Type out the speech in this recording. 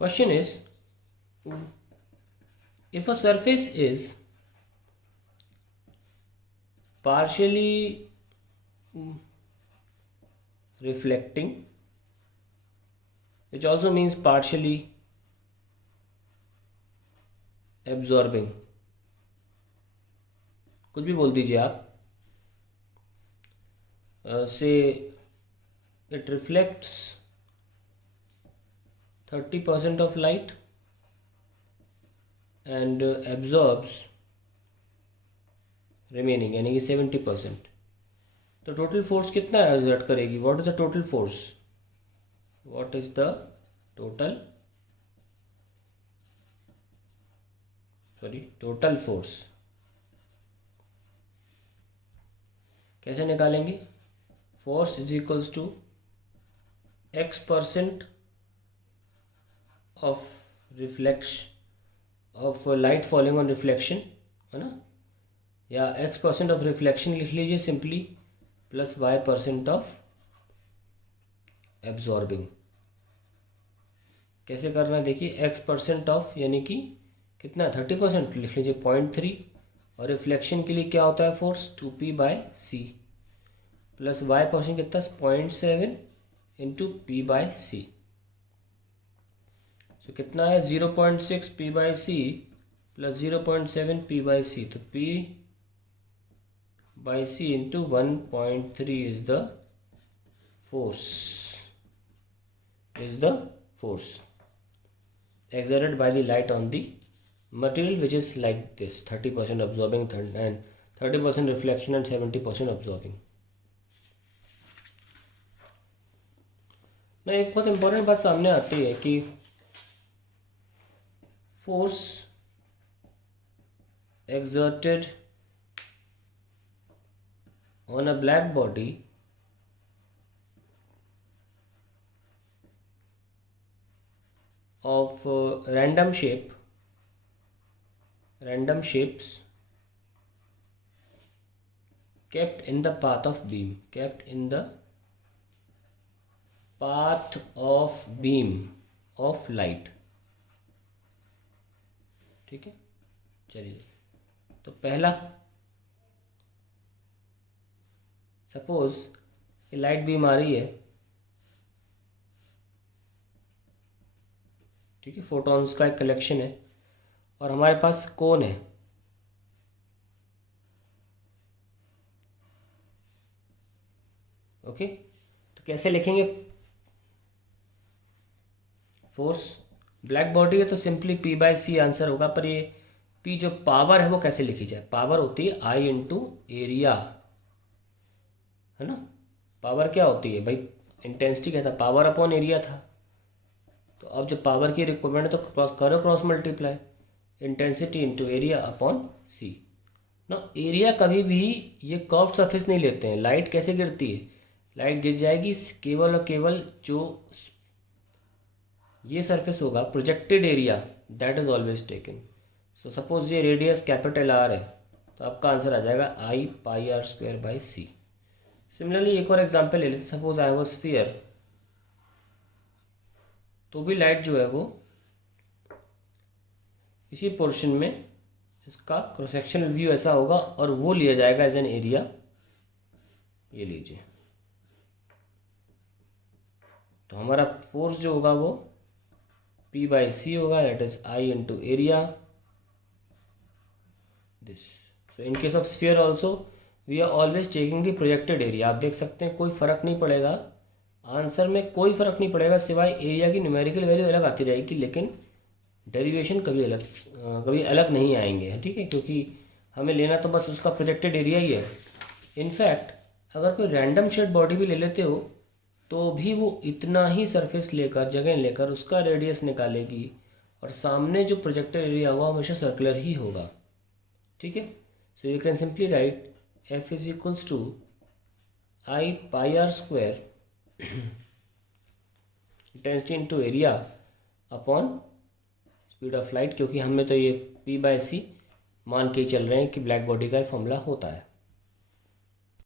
Question is, if a surface is partially reflecting, which also means partially absorbing, कुछ भी बोल दीजिए आप, say it reflects 30% of light and absorbs remaining यानी कि 70%. तो टोटल फोर्स कितना एक्सर्ट करेगी? What is the total force? What is the total force? कैसे निकालेंगे? Force is equals to x% of reflection of light falling on reflection, है ना, या x% ऑफ रिफ्लेक्शन लिख लीजिए simply, plus y% of absorbing. कैसे करना है देखिए, x% ऑफ यानी कि कितना, 30% लिख लीजिए 0.3, और रिफ्लेक्शन के लिए क्या होता है फोर्स, 2p/c, प्लस y% कितना 0.7 इंटू p/c. तो कितना है 0.6 p/c प्लस 0.7 p/c, तो p/c into 1.3 is the force exerted by the light on the material, which is like this, 30% absorbing and 30% reflection and 70% absorbing. ना एक बहुत इंपॉर्टेंट बात सामने आती है कि force exerted on a black body of random shapes kept in the path of beam of light. ठीक है, चलिए. तो पहला, सपोज लाइट बीम आ रही है, ठीक है, फोटॉन्स का एक कलेक्शन है, और हमारे पास कोन है. ओके, तो कैसे लिखेंगे फोर्स? ब्लैक बॉडी है तो सिंपली p/c आंसर होगा, पर ये p जो पावर है वो कैसे लिखी जाए? पावर होती है I इंटू एरिया, है ना. पावर क्या होती है भाई? इंटेंसिटी क्या था? पावर अपॉन एरिया था. तो अब जब पावर की रिक्वायरमेंट है तो cross multiply, intensity into area upon C ना. एरिया कभी भी ये कर्व्ड सरफेस नहीं लेते हैं. लाइट कैसे गिरती है? लाइट गिर जाएगी केवल और केवल जो ये सरफेस होगा, projected area, that is always taken. So suppose ये रेडियस कैपिटल आर है, तो आपका आंसर आ जाएगा I πr²/c. सिमिलरली एक और एग्जांपल ले लेते. Suppose I have a sphere, तो भी लाइट जो है वो इसी पोर्शन में, इसका क्रॉस सेक्शनल व्यू ऐसा होगा, और वो लिया जाएगा एज एन एरिया. ये लीजिए, तो हमारा फोर्स जो होगा वो p/c होगा, that is I into area this. So in case of sphere also we are always taking the projected area. आप देख सकते हैं कोई फर्क नहीं पड़ेगा आंसर में, कोई फर्क नहीं पड़ेगा, सिवाय एरिया की न्यूमेरिकल वैल्यू अलग आती रहेगी, लेकिन डेरिवेशन कभी अलग नहीं आएंगे. ठीक है, क्योंकि हमें लेना तो बस उसका प्रोजेक्टेड एरिया ही है. इनफैक्ट अगर कोई रैंडम शेड बॉडी भी ले लेते हो तो भी वो इतना ही सरफेस लेकर, जगह लेकर उसका रेडियस निकालेगी, और सामने जो प्रोजेक्टेड एरिया होगा हमेशा सर्कुलर ही होगा. ठीक है, so you can simply write F is equals to I πr² intensity into area upon speed of light, क्योंकि हमें तो ये p/c मान के ही चल रहे हैं कि ब्लैक बॉडी का फॉर्मूला होता है.